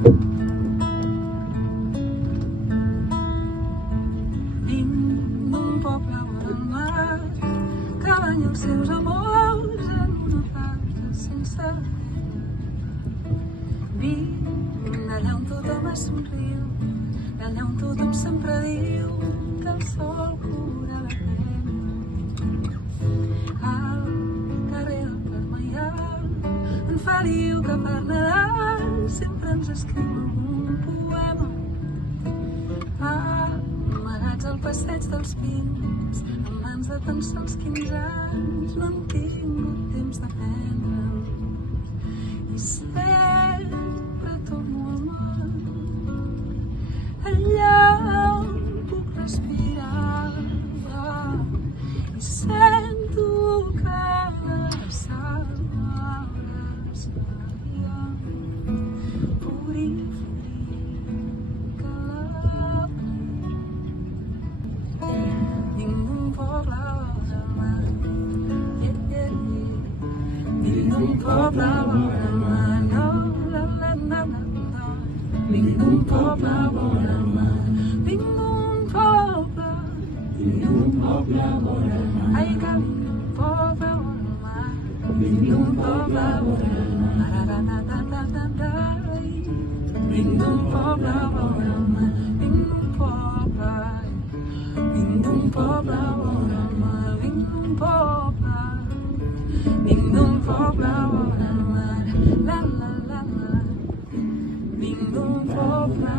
Vinc d'un poble vora el mar que banya els seus amors en una platja sense vent. Vinc d'allà on tothom es somriu, d'allà on tothom sempre diu que el sol cura la pena. Al carrer del Premià en feliu que per Nadal sempre ens escriu un poema. Amarats al passeig dels pins, amb mans de pensar els 15 anys, no han tingut temps d'aprendre. I sempre torno al mar, allà on puc respirar, i sento que s'abraçaria, purifica la pell. Vinc d'un poble vora el mar, vinc d'un poble vora el mar, no, la, la, la, la, la. Vinc d'un poble vora el mar, vinc d'un poble vora el mar, ai que vinc d'un poble vora el mar, vinc d'un poble vora el mar, da, da, da, da, da, da, vinc d'un poble vora el mar, vinc d'un poble vora el mar, vinc d'un poble vora el mar, la, la, la, la, vinc d'un poble